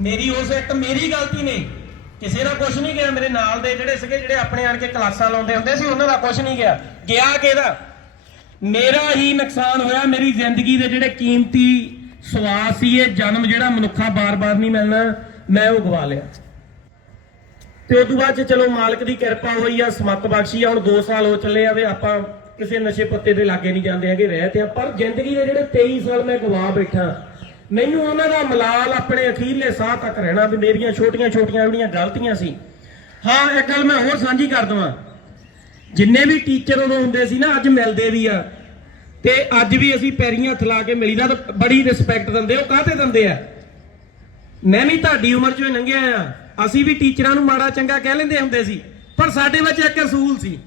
ਮੇਰੀ ਉਸ ਇੱਕ ਮੇਰੀ ਗਲਤੀ ਨਹੀਂ। ਕਿਸੇ ਦਾ ਕੁਝ ਨਹੀਂ ਗਿਆ ਮੇਰੇ ਨਾਲ ਦੇ ਜਿਹੜੇ ਸੀਗੇ, ਜਿਹੜੇ ਆਪਣੇ ਆਣ ਕੇ ਕਲਾਸਾਂ ਲਾਉਂਦੇ ਹੁੰਦੇ ਸੀ, ਉਹਨਾਂ ਦਾ ਕੁਝ ਨਹੀਂ ਗਿਆ। ਗਿਆ ਕਿਹਦਾ? ਮੇਰਾ ਹੀ ਨੁਕਸਾਨ ਹੋਇਆ, ਮੇਰੀ ਜ਼ਿੰਦਗੀ ਦੇ ਜਿਹੜੇ ਕੀਮਤੀ ਸਵਾਸ ਸੀ, ਇਹ ਜਨਮ ਜਿਹੜਾ ਮਨੁੱਖਾ ਬਾਰ-ਬਾਰ ਨਹੀਂ ਮਿਲਣਾ, ਮੈਂ ਉਹ ਗਵਾ ਲਿਆ। ਤੇ ਉਸ ਤੋਂ ਬਾਅਦ ਚਲੋ ਮਾਲਕ ਦੀ ਕਿਰਪਾ ਹੋਈ ਆ, ਸਮੱਤ ਬਖਸ਼ੀ ਆ, ਹੁਣ 2 ਸਾਲ ਹੋ ਚੱਲੇ ਆ, ਵੀ ਆਪਾਂ ਕਿਸੇ ਨਸ਼ੇ ਪੱਤੇ ਦੇ ਲਾਗੇ ਨਹੀਂ ਜਾਂਦੇ ਹੈਗੇ, ਰਹਿ ਤੇ ਆ, ਪਰ ਜ਼ਿੰਦਗੀ ਦੇ ਜਿਹੜੇ 23 ਸਾਲ ਮੈਂ ਗਵਾ ਬੈਠਾ ਮੈਨੂੰ ਉਹਨਾਂ ਦਾ ਮਲਾਲ ਆਪਣੇ ਅਖੀਰਲੇ ਸਾਹ ਤੱਕ ਰਹਿਣਾ ਵੀ ਮੇਰੀਆਂ ਛੋਟੀਆਂ-ਛੋਟੀਆਂ ਜਿਹੜੀਆਂ ਗਲਤੀਆਂ ਸੀ। ਹਾਂ, ਇੱਕ ਗੱਲ ਮੈਂ ਹੋਰ ਸਾਂਝੀ ਕਰ ਦਵਾਂ। ਜਿੰਨੇ ਵੀ ਟੀਚਰ ਉਦੋਂ ਹੁੰਦੇ ਸੀ ਨਾ, ਅੱਜ ਮਿਲਦੇ ਵੀ ਆ। ਤੇ ਅੱਜ ਵੀ ਅਸੀਂ ਪੈਰੀਆਂ ਥਲਾ ਲਾ ਕੇ ਮਿਲੀਦਾ ਤਾਂ ਬੜੀ ਰਿਸਪੈਕਟ ਦਿੰਦੇ ਉਹ ਕਾਹਤੇ ਦਿੰਦੇ ਆ? ਮੈਂ ਵੀ ਤੁਹਾਡੀ ਉਮਰ ਚੋਂ ਹੀ ਲੰਘਿਆ ਆ। ਅਸੀਂ ਵੀ ਟੀਚਰਾਂ ਨੂੰ ਮਾੜਾ ਚੰਗਾ ਕਹਿ ਲੈਂਦੇ ਹੁੰਦੇ ਸੀ, ਪਰ ਸਾਡੇ ਵਿੱਚ ਇੱਕ ਅਸੂਲ ਸੀ।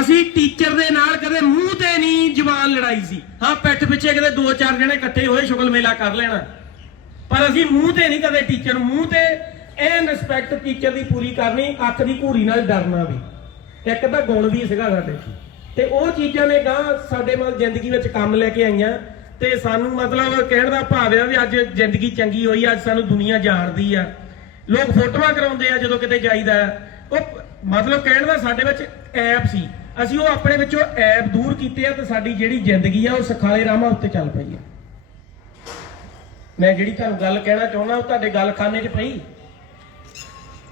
ਅਸੀਂ ਟੀਚਰ ਦੇ ਨਾਲ ਕਦੇ ਮੂੰਹ ਤੇ ਨਹੀਂ ਜ਼ਬਾਨ ਲੜਾਈ ਸੀ। ਹਾਂ ਪਿੱਠ ਪਿੱਛੇ ਕਦੇ ਦੋ ਚਾਰ ਜਣੇ ਇਕੱਠੇ ਹੋਏ, ਸ਼ੁਗਲ ਮੇਲਾ ਕਰ ਲੈਣਾ। ਪਰ ਅਸੀਂ ਮੂੰਹ ਤੇ ਨਹੀਂ ਕਦੇ ਟੀਚਰ ਮੂੰਹ ਤੇ ਇਹ ਰਿਸਪੈਕਟ ਟੀਚਰ ਦੀ ਪੂਰੀ ਕਰਨੀ, ਅੱਖ ਦੀ ਘੂਰੀ ਨਾਲ ਡਰਨਾ ਵੀ। ਇੱਕ ਤਾਂ ਗੁਣ ਵੀ ਸੀਗਾ ਸਾਡੇ ਤੇ ਉਹ ਚੀਜ਼ਾਂ ਨੇ ਗਾਂ ਸਾਡੇ ਮਤਲਬ ਜ਼ਿੰਦਗੀ ਵਿੱਚ ਕੰਮ ਲੈ ਕੇ ਆਈਆਂ। ਤੇ ਸਾਨੂੰ ਮਤਲਬ ਕਹਿਣ ਦਾ ਭਾਵ ਆ ਵੀ ਅੱਜ ਜ਼ਿੰਦਗੀ ਚੰਗੀ ਹੋਈ, ਅੱਜ ਸਾਨੂੰ ਦੁਨੀਆ ਜਾਣਦੀ ਆ। ਲੋਕ ਫੋਟੋਆਂ ਕਰਾਉਂਦੇ ਆ ਜਦੋਂ ਕਿਤੇ ਜਾਈਦਾ। ਆ ਉਹ ਮਤਲਬ ਕਹਿਣ ਦਾ ਸਾਡੇ ਵਿੱਚ ਐਪ ਸੀ। ਅਸੀਂ ਉਹ ਆਪਣੇ ਵਿੱਚੋਂ ਐਪ ਦੂਰ ਕੀਤੇ ਆ ਤੇ ਸਾਡੀ ਜਿਹੜੀ ਜ਼ਿੰਦਗੀ ਆ ਉਹ ਸਖਾਲੇ ਰਾਹਾਂ ਉੱਤੇ ਚੱਲ ਪਈ ਆ। ਮੈਂ ਜਿਹੜੀ ਤੁਹਾਨੂੰ ਗੱਲ ਕਹਿਣਾ ਚਾਹੁੰਦਾ, ਉਹ ਤੁਹਾਡੇ ਗੱਲ ਖਾਨੇ 'ਚ ਪਈ।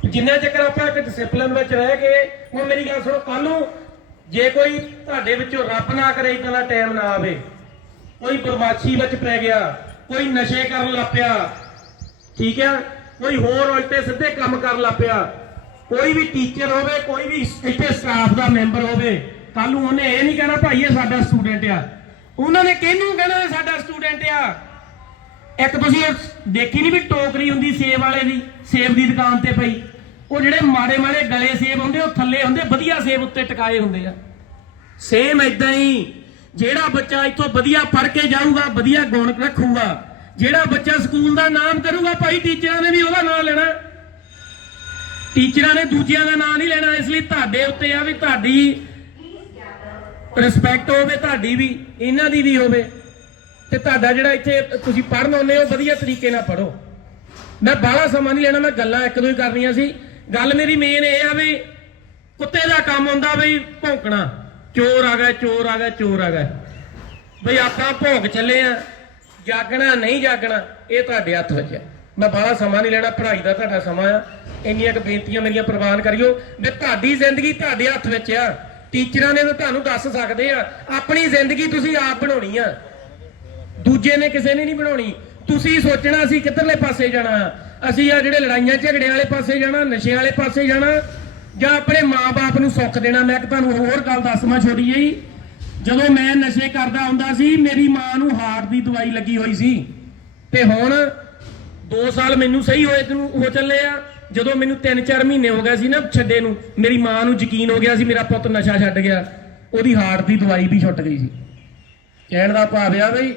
ਜਿੰਨਾ ਚੱਕਰ ਆਪਾਂ ਇੱਕ ਡਿਸਪਲਿਨ ਵਿੱਚ ਰਹਿ ਕੇ, ਹੁਣ ਮੇਰੀ ਗੱਲ ਸੁਣੋ ਕੱਲ ਨੂੰ ਜੇ ਕੋਈ ਤੁਹਾਡੇ ਵਿੱਚੋਂ ਰੱਬ ਨਾ ਕਰੇ ਇਦਾਂ ਦਾ ਟਾਈਮ ਨਾ ਆਵੇ, ਕੋਈ ਬਰਬਾਦੀ ਵਿੱਚ ਪੈ ਗਿਆ, ਕੋਈ ਨਸ਼ੇ ਕਰਨ ਲੱਗ ਪਿਆ, ਠੀਕ ਹੈ ਕੋਈ ਹੋਰ ਉਲਟੇ ਸਿੱਧੇ ਕੰਮ ਕਰਨ ਲੱਗ ਪਿਆ ਕੋਈ ਵੀ ਟੀਚਰ ਹੋਵੇ, ਕੋਈ ਵੀ ਇੱਥੇ ਸਟਾਫ ਦਾ ਮੈਂਬਰ ਹੋਵੇ ਕੱਲ ਨੂੰ ਉਹਨੇ ਇਹ ਨਹੀਂ ਕਹਿਣਾ, ਭਾਈ, ਇਹ ਸਾਡਾ ਸਟੂਡੈਂਟ ਆ। ਉਹਨਾਂ ਨੇ ਕਿਹਨੂੰ ਕਹਿਣਾ ਇਹ ਸਾਡਾ ਸਟੂਡੈਂਟ ਆ? ਇੱਕ ਤੁਸੀਂ ਦੇਖੀ ਨਹੀਂ ਵੀ ਟੋਕਰੀ ਹੁੰਦੀ ਸੇਬ ਵਾਲੇ ਦੀ, ਸੇਬ ਦੀ ਦੁਕਾਨ ਤੇ ਪਈ? ਉਹ ਜਿਹੜੇ ਮਾੜੇ ਮਾੜੇ ਗਲੇ ਸੇਬ ਹੁੰਦੇ, ਉਹ ਥੱਲੇ ਹੁੰਦੇ, ਵਧੀਆ ਸੇਬ ਉੱਤੇ ਟਿਕਾਏ ਹੁੰਦੇ ਆ। ਸੇਮ ਇਦਾਂ ਹੀ, ਜਿਹੜਾ ਬੱਚਾ ਇੱਥੋਂ ਵਧੀਆ ਪੜ੍ਹ ਕੇ ਜਾਊਗਾ, ਵਧੀਆ ਗੁਣ ਰੱਖੂਗਾ, ਜਿਹੜਾ ਬੱਚਾ ਸਕੂਲ ਦਾ ਨਾਮ ਕਰੂਗਾ, ਭਾਈ ਟੀਚਰਾਂ ਨੇ ਵੀ ਉਹਦਾ ਨਾਮ ਲੈਣਾ। ਟੀਚਰਾਂ ਨੇ ਦੂਜਿਆਂ ਦਾ ਨਾਂ ਨਹੀਂ ਲੈਣਾ, ਇਸ ਲਈ ਤੁਹਾਡੇ ਉੱਤੇ ਆ ਵੀ ਤੁਹਾਡੀ ਰਿਸਪੈਕਟ ਹੋਵੇ, ਤੁਹਾਡੀ ਵੀ, ਇਹਨਾਂ ਦੀ ਵੀ ਹੋਵੇ। ਤੇ ਤੁਹਾਡਾ ਜਿਹੜਾ ਇੱਥੇ ਤੁਸੀਂ ਪੜ੍ਹਨ ਆਉਂਦੇ ਹੋ, ਵਧੀਆ ਤਰੀਕੇ ਨਾਲ ਪੜ੍ਹੋ। ਮੈਂ ਬਾਹਲਾ ਸਮਾਂ ਨਹੀਂ ਲੈਣਾ, ਮੈਂ ਗੱਲਾਂ ਇੱਕ ਦੋ ਹੀ ਕਰਨੀਆਂ ਸੀ। ਗੱਲ ਮੇਰੀ ਮੇਨ ਇਹ ਆ ਵੀ ਕੁੱਤੇ ਦਾ ਕੰਮ ਹੁੰਦਾ ਬਈ ਭੌਂਕਣਾ। ਚੋਰ ਆ ਗਿਆ, ਚੋਰ ਆ ਗਿਆ, ਚੋਰ ਆ ਗਿਆ। ਬਈ ਆਪਾਂ ਭੌਂਕ ਚੱਲੇ ਆ, ਜਾਗਣਾ, ਨਹੀਂ ਜਾਗਣਾ, ਇਹ ਤੁਹਾਡੇ ਹੱਥ ਵਿੱਚ ਹੈ। ਮੈਂ ਬਾਹਲਾ ਸਮਾਂ ਨਹੀਂ ਲੈਣਾ, ਪੜ੍ਹਾਈ ਦਾ ਤੁਹਾਡਾ ਸਮਾਂ ਆ। ਇੰਨੀਆਂ ਕੁ ਬੇਨਤੀਆਂ ਮੇਰੀਆਂ ਪ੍ਰਵਾਨ ਕਰਿਓ। ਵੀ ਤੁਹਾਡੀ ਜ਼ਿੰਦਗੀ ਤੁਹਾਡੇ ਹੱਥ ਵਿੱਚ ਆ। ਟੀਚਰਾਂ ਨੇ ਤਾਂ ਤੁਹਾਨੂੰ ਦੱਸ ਸਕਦੇ ਆ, ਆਪਣੀ ਜ਼ਿੰਦਗੀ ਤੁਸੀਂ ਆਪ ਬਣਾਉਣੀ ਆ। ਦੂਜੇ ਨੇ ਕਿਸੇ ਨੇ ਨਹੀਂ ਬਣਾਉਣੀ। ਤੁਸੀਂ ਸੋਚਣਾ ਅਸੀਂ ਕਿੱਧਰਲੇ ਪਾਸੇ ਜਾਣਾ। ਅਸੀਂ ਆ ਜਿਹੜੇ ਲੜਾਈਆਂ ਝਗੜਿਆਂ ਵਾਲੇ ਪਾਸੇ ਜਾਣਾ ਨਸ਼ੇ ਵਾਲੇ ਪਾਸੇ ਜਾਣਾ, ਜਾਂ ਆਪਣੇ ਮਾਪੇ ਨੂੰ ਸੁੱਖ ਦੇਣਾ। ਮੈਂ ਇੱਕ ਤੁਹਾਨੂੰ ਹੋਰ ਗੱਲ ਦੱਸਵਾਂ ਛੋਟੀ ਜਿਹੀ। ਜਦੋਂ ਮੈਂ ਨਸ਼ੇ ਕਰਦਾ ਹੁੰਦਾ ਸੀ, ਮੇਰੀ ਮਾਂ ਨੂੰ ਹਾਰਟ ਦੀ ਦਵਾਈ ਲੱਗੀ ਹੋਈ ਸੀ। ਤੇ ਹੁਣ 2 ਸਾਲ ਮੈਨੂੰ ਸਹੀ ਹੋਏ ਤੈਨੂੰ ਹੋ ਚੱਲੇ ਆ। ਜਦੋਂ ਮੈਨੂੰ 3-4 ਮਹੀਨੇ ਹੋ ਗਏ ਸੀ ਨਾ ਛੱਡੇ ਨੂੰ, ਮੇਰੀ ਮਾਂ ਨੂੰ ਯਕੀਨ ਹੋ ਗਿਆ ਸੀ ਮੇਰਾ ਪੁੱਤ ਨਸ਼ਾ ਛੱਡ ਗਿਆ। ਉਹਦੀ ਹਾਰਟ ਦੀ ਦਵਾਈ ਵੀ ਛੁੱਟ ਗਈ ਸੀ। ਕਹਿਣ ਦਾ ਭਾਵ ਆ ਬਈ,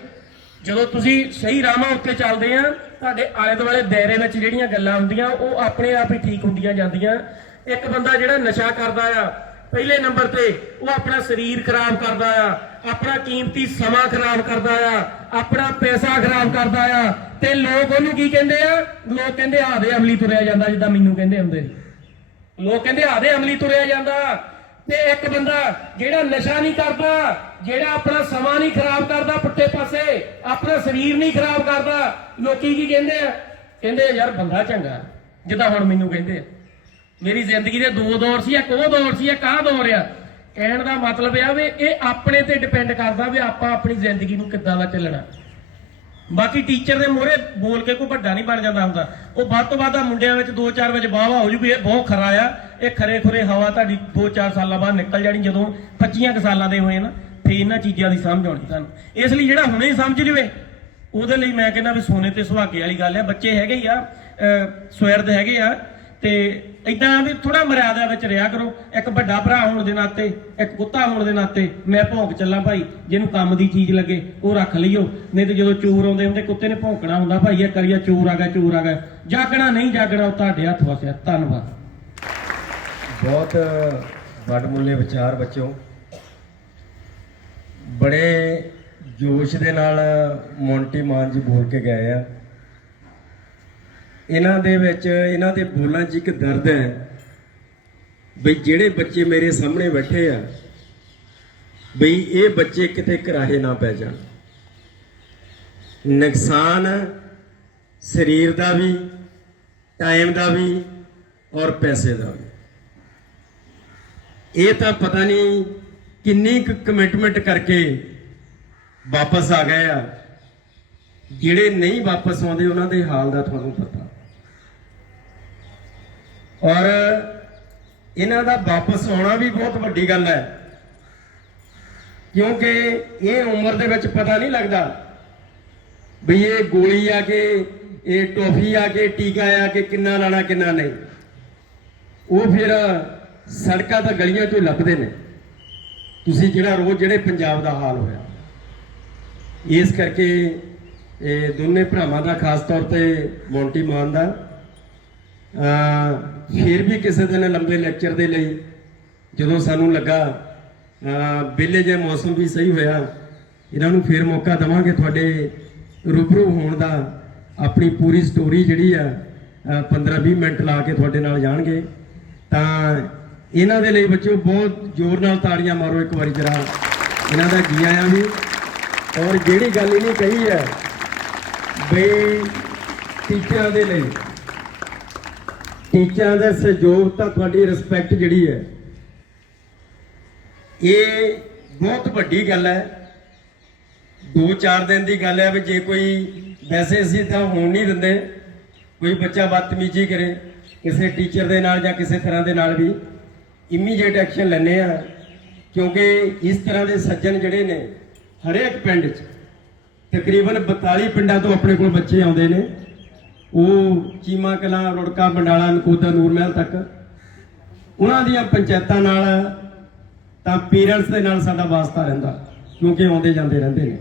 ਜਦੋਂ ਤੁਸੀਂ ਸਹੀ ਰਾਹਾਂ ਉੱਤੇ ਚੱਲਦੇ ਆ, ਤੁਹਾਡੇ ਆਲੇ ਦੁਆਲੇ ਦਾਇਰੇ ਵਿੱਚ ਜਿਹੜੀਆਂ ਗੱਲਾਂ ਹੁੰਦੀਆਂ, ਉਹ ਆਪਣੇ ਆਪ ਹੀ ਠੀਕ ਹੁੰਦੀਆਂ ਜਾਂਦੀਆਂ। ਇੱਕ ਬੰਦਾ ਜਿਹੜਾ ਨਸ਼ਾ ਕਰਦਾ ਆ ਪਹਿਲੇ ਨੰਬਰ ਤੇ ਉਹ ਆਪਣਾ ਸਰੀਰ ਖਰਾਬ ਕਰਦਾ ਆ, ਆਪਣਾ ਕੀਮਤੀ ਸਮਾਂ ਖਰਾਬ ਕਰਦਾ ਆ, ਆਪਣਾ ਪੈਸਾ ਖਰਾਬ ਕਰਦਾ ਆ ਤੇ ਲੋਕ ਉਹਨੂੰ ਕੀ ਕਹਿੰਦੇ ਆ? ਲੋਕ ਕਹਿੰਦੇ ਆ ਦੇ ਅਮਲੀ ਤੁਰਿਆ ਜਾਂਦਾ ਜਿੱਦਾਂ ਮੈਨੂੰ ਕਹਿੰਦੇ ਹੁੰਦੇ। ਲੋਕ ਕਹਿੰਦੇ ਆਦੇ ਅਮਲੀ ਤੁਰਿਆ ਜਾਂਦਾ। ਤੇ ਇੱਕ ਬੰਦਾ ਜਿਹੜਾ ਨਸ਼ਾ ਨਹੀਂ ਕਰਦਾ, ਜਿਹੜਾ ਆਪਣਾ ਸਮਾਂ ਨਹੀਂ ਖਰਾਬ ਕਰਦਾ ਪੁੱਠੇ ਪਾਸੇ, ਆਪਣਾ ਸਰੀਰ ਨਹੀਂ ਖਰਾਬ ਕਰਦਾ, ਲੋਕੀ ਕੀ ਕਹਿੰਦੇ ਆ? ਕਹਿੰਦੇ ਯਾਰ ਬੰਦਾ ਚੰਗਾ, ਜਿੱਦਾਂ ਹੁਣ ਮੈਨੂੰ ਕਹਿੰਦੇ ਆ। ਮੇਰੀ ਜ਼ਿੰਦਗੀ ਦੇ ਦੋ ਦੌਰ ਸੀ, ਇੱਕ ਉਹ ਦੌਰ ਸੀ, ਇੱਕ ਆਹ ਦੌਰ ਆ। ਕਹਿਣ ਦਾ ਮਤਲਬ ਆ ਵੀ ਇਹ ਆਪਣੇ ਤੇ ਡਿਪੈਂਡ ਕਰਦਾ ਵੀ ਆਪਾਂ ਆਪਣੀ ਜ਼ਿੰਦਗੀ ਨੂੰ ਕਿੱਦਾਂ ਦਾ ਚੱਲਣਾ। ਬਾਕੀ ਟੀਚਰ ਦੇ ਮੋਹਰੇ ਬੋਲ ਕੇ ਕੋਈ ਵੱਡਾ ਨਹੀਂ ਬਣ ਜਾਂਦਾ ਹੁੰਦਾ। ਉਹ ਵੱਧ ਤੋਂ ਵੱਧ ਆ ਮੁੰਡਿਆਂ ਵਿੱਚ 2-4 ਵਜੇ ਵਾਹਵਾ ਹੋ ਜੂ ਵੀ ਇਹ ਬਹੁਤ ਖਰਾ ਆ। ਇਹ ਖਰੇ ਖੁਰੇ ਹਵਾ ਤੁਹਾਡੀ 2-4 ਸਾਲਾਂ ਬਾਅਦ ਨਿਕਲ ਜਾਣੀ ਜਦੋਂ 25 ਕੁ ਸਾਲਾਂ ਦੇ ਹੋਏ ਨਾ, ਫੇਰ ਇਹਨਾਂ ਚੀਜ਼ਾਂ ਦੀ ਸਮਝ ਆਉਣੀ ਤੁਹਾਨੂੰ। ਇਸ ਲਈ ਜਿਹੜਾ ਹੁਣੇ ਹੀ ਸਮਝ ਜਵੇ, ਉਹਦੇ ਲਈ ਮੈਂ ਕਹਿੰਦਾ ਵੀ ਸੋਨੇ ਤੇ ਸੁਹਾਗੇ ਵਾਲੀ ਗੱਲ ਆ। ਬੱਚੇ ਹੈਗੇ ਹੀ ਆ ਸਵੈਰਦ ਹੈਗੇ ਆ। ਤੇ ਇਦਾਂ ਵੀ ਥੋੜਾ ਮਰਿਆਦਾ ਵਿੱਚ ਰਿਹਾ ਕਰੋ। ਇੱਕ ਵੱਡਾ ਭਰਾ ਹੋਣ ਦੇ ਨਾਤੇ, ਇੱਕ ਕੁੱਤਾ ਹੋਣ ਦੇ ਨਾਤੇ ਮੈਂ ਭੌਂਕ ਚੱਲਾਂ ਭਾਈ, ਜਿਹਨੂੰ ਕੰਮ ਦੀ ਚੀਜ਼ ਲੱਗੇ, ਉਹ ਰੱਖ ਲਈਓ। ਨਹੀਂ ਤੇ ਜਦੋਂ ਚੋਰ ਆਉਂਦੇ ਹੁੰਦੇ, ਕੁੱਤੇ ਨੇ ਭੌਂਕਣਾ ਹੁੰਦਾ, ਭਾਈ ਇਹ ਕਰੀਆ ਚੋਰ ਆ ਗਿਆ, ਚੋਰ ਆ ਗਿਆ। ਜਾਗਣਾ ਨਹੀਂ ਜਾਗਣਾ, ਉਹ ਤੁਹਾਡੇ ਹੱਥ ਵਸਿਆ ਧੰਨਵਾਦ। ਬਹੁਤ ਵੱਡਮੁੱਲੇ ਵਿਚਾਰ ਬੱਚਿਓ। ਬੜੇ ਜੋਸ਼ ਦੇ ਨਾਲ ਮੌਂਟੀ ਮਾਨ ਜੀ ਬੋਲ ਕੇ ਗਏ ਆ। ਇਹਨਾਂ ਦੇ ਵਿੱਚ, ਇਹਨਾਂ ਦੇ ਬੋਲਾਂ 'ਚ ਇੱਕ ਦਰਦ ਹੈ ਬਈ ਜਿਹੜੇ ਬੱਚੇ ਮੇਰੇ ਸਾਹਮਣੇ ਬੈਠੇ ਆ, ਬਈ ਇਹ ਬੱਚੇ ਕਿਤੇ ਕਰਾਹੇ ਨਾ ਪੈ ਜਾਣ। ਨੁਕਸਾਨ ਸਰੀਰ ਦਾ ਵੀ ਟਾਈਮ ਦਾ ਵੀ ਔਰ ਪੈਸੇ ਦਾ ਵੀ। ਇਹ ਤਾਂ ਪਤਾ ਨਹੀਂ ਕਿੰਨੀ ਕੁ ਕਮਿਟਮੈਂਟ ਕਰਕੇ ਵਾਪਸ ਆ ਗਏ ਆ। ਜਿਹੜੇ ਨਹੀਂ ਵਾਪਸ ਆਉਂਦੇ, ਉਹਨਾਂ ਦੇ ਹਾਲ ਦਾ ਤੁਹਾਨੂੰ ਪਤਾ। ਔਰ ਇਹਨਾਂ ਦਾ ਵਾਪਸ ਆਉਣਾ ਵੀ ਬਹੁਤ ਵੱਡੀ ਗੱਲ ਹੈ। ਕਿਉਂਕਿ ਇਹ ਉਮਰ ਦੇ ਵਿੱਚ ਪਤਾ ਨਹੀਂ ਲੱਗਦਾ ਵੀ ਇਹ ਗੋਲੀ ਆ ਕੇ, ਇਹ ਟੋਫੀ ਆ ਕੇ, ਟੀਕਾ ਆ ਕੇ ਕਿੰਨਾ ਲਾਣਾ, ਕਿੰਨਾ ਨਹੀਂ। ਉਹ ਫਿਰ ਸੜਕਾਂ ਤਾਂ ਗਲੀਆਂ ਚੋਂ ਲੱਭਦੇ ਨੇ। ਤੁਸੀਂ ਜਿਹੜਾ ਰੋਜ਼ ਜਿਹੜੇ ਪੰਜਾਬ ਦਾ ਹਾਲ ਹੋਇਆ, ਇਸ ਕਰਕੇ ਇਹ ਦੋਨੇ ਭਰਾਵਾਂ ਦਾ ਖਾਸ ਤੌਰ ਤੇ ਮੌਂਟੀ ਮਾਨ ਦਾ ਫਿਰ ਵੀ ਕਿਸੇ ਦਿਨ ਲੰਬੇ ਲੈਕਚਰ ਦੇ ਲਈ ਜਦੋਂ ਸਾਨੂੰ ਲੱਗਾ ਅ ਬਿੱਲੇ ਜੇ ਮੌਸਮ ਵੀ ਸਹੀ ਹੋਇਆ, ਇਹਨਾਂ ਨੂੰ ਫਿਰ ਮੌਕਾ ਦਵਾਂਗੇ ਤੁਹਾਡੇ ਰੂਬਰੂ ਹੋਣ ਦਾ, ਆਪਣੀ ਪੂਰੀ ਸਟੋਰੀ ਜਿਹੜੀ ਆ 15-20 ਮਿੰਟ ਲਾ ਕੇ ਤੁਹਾਡੇ ਨਾਲ ਜਾਣਗੇ। ਤਾਂ ਇਹਨਾਂ ਦੇ ਲਈ ਬੱਚਿਓ ਬਹੁਤ ਜ਼ੋਰ ਨਾਲ ਤਾੜੀਆਂ ਮਾਰੋ ਇੱਕ ਵਾਰੀ ਜਰਾ। ਇਹਨਾਂ ਦਾ ਜੀ ਆਇਆਂ ਵੀ। ਔਰ ਜਿਹੜੀ ਗੱਲ ਇਹਨੇ ਕਹੀ ਹੈ, ਬਈ ਟੀਚਰਾਂ ਦੇ ਲਈ ਟੀਚਰਾਂ ਦੇ ਸਹਿਯੋਗ ਤਾਂ ਤੁਹਾਡੀ ਰਿਸਪੈਕਟ ਜਿਹੜੀ ਹੈ। ਇਹ ਬਹੁਤ ਵੱਡੀ ਗੱਲ ਹੈ। ਦੋ ਚਾਰ ਦਿਨ ਦੀ ਗੱਲ ਹੈ ਵੀ ਜੇ ਕੋਈ ਵੈਸੇ ਅਸੀਂ ਤਾਂ ਹੋਣ ਨਹੀਂ ਦਿੰਦੇ, ਕੋਈ ਬੱਚਾ ਬਦਤਮੀਜ਼ੀ ਕਰੇ, ਕਿਸੇ ਟੀਚਰ ਦੇ ਨਾਲ ਜਾਂ ਕਿਸੇ ਤਰ੍ਹਾਂ ਦੇ ਨਾਲ ਵੀ ਇਮੀਡੀਏਟ ਐਕਸ਼ਨ ਲੈਣੇ ਆ ਕਿਉਂਕਿ ਇਸ ਤਰ੍ਹਾਂ ਦੇ ਸੱਜਣ ਜਿਹੜੇ ਨੇ, ਹਰੇਕ ਪਿੰਡ 'ਚ ਤਕਰੀਬਨ 42 ਪਿੰਡਾਂ ਤੋਂ ਆਪਣੇ ਕੋਲ ਬੱਚੇ ਆਉਂਦੇ ਨੇ। ਉਹ ਚੀਮਾ ਕਲਾਂ, ਰੁੜਕਾ ਬੰਡਾਲਾ ਨਕੋਦਾ, ਨੂਰ ਮਹਿਲ ਤੱਕ। ਉਹਨਾਂ ਦੀਆਂ ਪੰਚਾਇਤਾਂ ਨਾਲ ਤਾਂ ਪੇਰੈਂਟਸ ਦੇ ਨਾਲ ਸਾਡਾ ਵਾਸਤਾ ਰਹਿੰਦਾ। ਕਿਉਂਕਿ ਆਉਂਦੇ ਜਾਂਦੇ ਰਹਿੰਦੇ ਨੇ।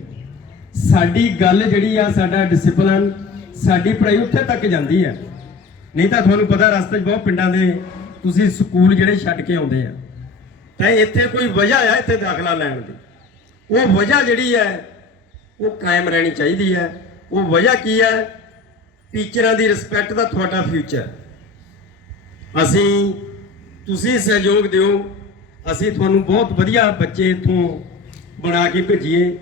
ਸਾਡੀ ਗੱਲ ਜਿਹੜੀ ਆ, ਸਾਡਾ ਡਿਸਪਲਨ ਸਾਡੀ ਪੜ੍ਹਾਈ ਉੱਥੇ ਤੱਕ ਜਾਂਦੀ ਹੈ। ਨਹੀਂ ਤਾਂ ਤੁਹਾਨੂੰ ਪਤਾ ਰਸਤੇ 'ਚ ਬਹੁਤ ਪਿੰਡਾਂ ਦੇ ਤੁਸੀਂ ਸਕੂਲ ਜਿਹੜੇ ਛੱਡ ਕੇ ਆਉਂਦੇ ਆ। ਤਾਂ ਇੱਥੇ ਕੋਈ ਵਜ੍ਹਾ ਆ ਇੱਥੇ ਦਾਖਲਾ ਲੈਣ ਦੀ। ਉਹ ਵਜ੍ਹਾ ਜਿਹੜੀ ਹੈ, ਉਹ ਕਾਇਮ ਰਹਿਣੀ ਚਾਹੀਦੀ ਹੈ। ਉਹ ਵਜ੍ਹਾ ਕੀ ਹੈ? ਟੀਚਰਾਂ ਦੀ ਰਿਸਪੈਕਟ ਦਾ ਤੁਹਾਡਾ ਫਿਊਚਰ ਅਸੀਂ, ਤੁਸੀਂ ਸਹਿਯੋਗ ਦਿਓ, ਅਸੀਂ ਤੁਹਾਨੂੰ ਬਹੁਤ ਵਧੀਆ ਬੱਚੇ ਇਥੋਂ ਬਣਾ ਕੇ ਭੇਜੀਏ।